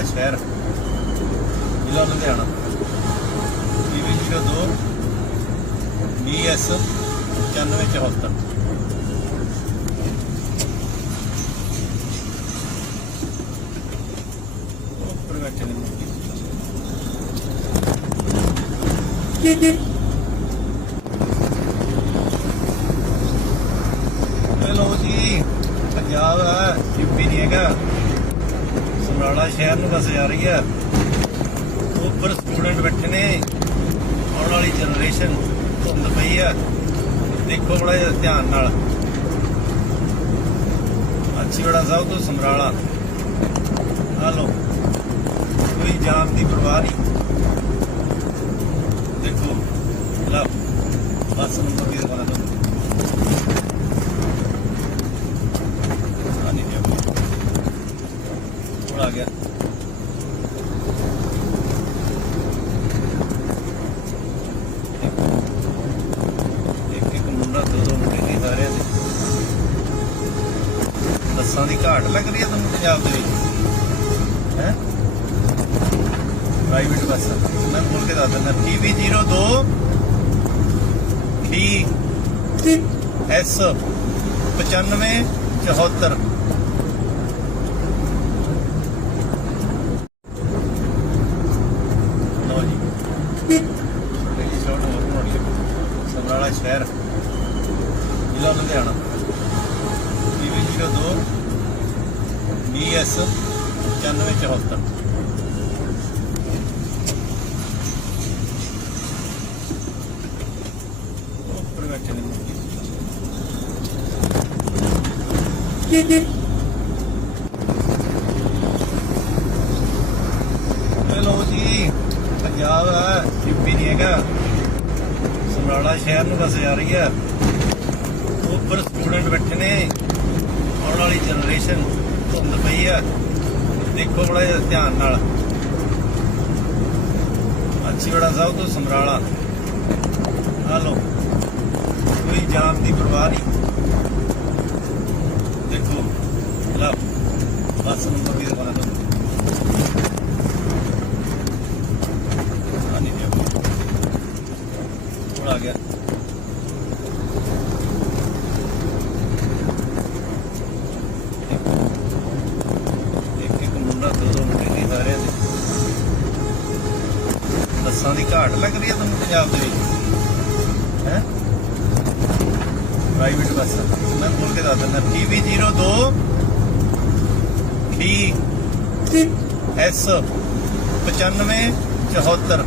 ਸਮਰਾਲਾ ਸ਼ਹਿਰ। ਜ਼ਿਲ੍ਹਾ Ludhiana. PV 02 BS 9574 ਉੱਪਰ ਬੈਠੇ ਨੇ ਮੁਰਗੀ। ਹੈਲੋ ਜੀ, ਪੰਜਾਬ ਹੈ ਯੂਪੀ ਨਹੀਂ ਹੈਗਾ। ਸਮਰਾਲਾ ਸ਼ਹਿਰ ਨੂੰ ਬਸ ਜਾ ਰਹੀ ਹੈ। ਉੱਪਰ ਸਟੂਡੈਂਟ ਬੈਠੇ ਨੇ। ਆਉਣ ਵਾਲੀ ਜਨਰੇਸ਼ਨ ਧੁੰਦ ਪਈ ਆ ਦੇਖੋ ਬੜਾ ਜਿਹਾ ਧਿਆਨ ਨਾਲ। ਅੱਛੀ ਬੜਾ ਸਾਹਿਬ ਤੋਂ ਸਮਰਾਲਾ। ਹਲੋ ਕੋਈ ਜਾਨ ਦੀ ਪਰਵਾਹ ਨਹੀਂ। ਦੇਖੋ। ਲਓ। ਬਸ ਨੰਬਰ ਵੀ ਘੱਟ ਲੱਗ ਰਹੀ ਹੈ ਤੁਹਾਨੂੰ ਪੰਜਾਬ ਦੇ ਵਿੱਚ। ਹੈ? Private bus. ਮੈਂ ਬੋਲ ਕੇ ਦੱਸ ਦਿੰਦਾ। PV02 D S 95 74 ਲਓ ਜੀ। ਮੇਰੀ ਸਮਰਾਲਾ ਸ਼ਹਿਰ। ਜ਼ਿਲ੍ਹਾ ਲੁਧਿਆਣਾ। ਬੀਐਸ 9474 ਹੈਲੋ ਜੀ, ਪੰਜਾਬ ਹੈ ਯੂਪੀ ਨਹੀਂ ਹੈਗਾ। ਸਮਰਾਲਾ ਸ਼ਹਿਰ ਨੂੰ ਬਸ ਜਾ ਰਹੀ ਹੈ। ਉੱਪਰ ਸਟੂਡੈਂਟ ਬੈਠੇ ਨੇ। ਆਉਣ ਵਾਲੀ ਜਨਰੇਸ਼ਨ ਧੁੰਦ ਪਈ ਆ। ਦੇਖੋ ਬੜਾ ਧਿਆਨ ਨਾਲ। ਅੱਛੀ ਬੜਾ ਸਾਹਿਬ ਤੋਂ ਸਮਰਾਲਾ। ਹਲੋ ਕੋਈ ਜਾਨ ਦੀ ਪਰਵਾਹ ਨਹੀਂ। ਦੇਖੋ। ਲਓ ਬਸ ਨੰਬਰ ਵੀ ਦਿਖਾਣਾ ਤੁਹਾਨੂੰ ਆ ਨਹੀਂ ਗਿਆ ਥੋੜਾ ਆ ਗਿਆ ਇੱਕ ਇੱਕ ਮੁੰਡਾ ਦੋ ਦੋ ਮੁੰਡੇ ਨਹੀਂ ਸਾਰਿਆਂ ਦੇ ਬੱਸਾਂ ਦੀ ਘਾਟ ਲੱਗ ਰਹੀ ਹੈ ਤੁਹਾਨੂੰ ਪੰਜਾਬ ਦੇ ਵਿੱਚ? ਹੈ? Private bus. ਮੈਂ ਬੋਲ ਕੇ ਦੱਸ ਦਿੰਦਾ। PV 02 D S 95 74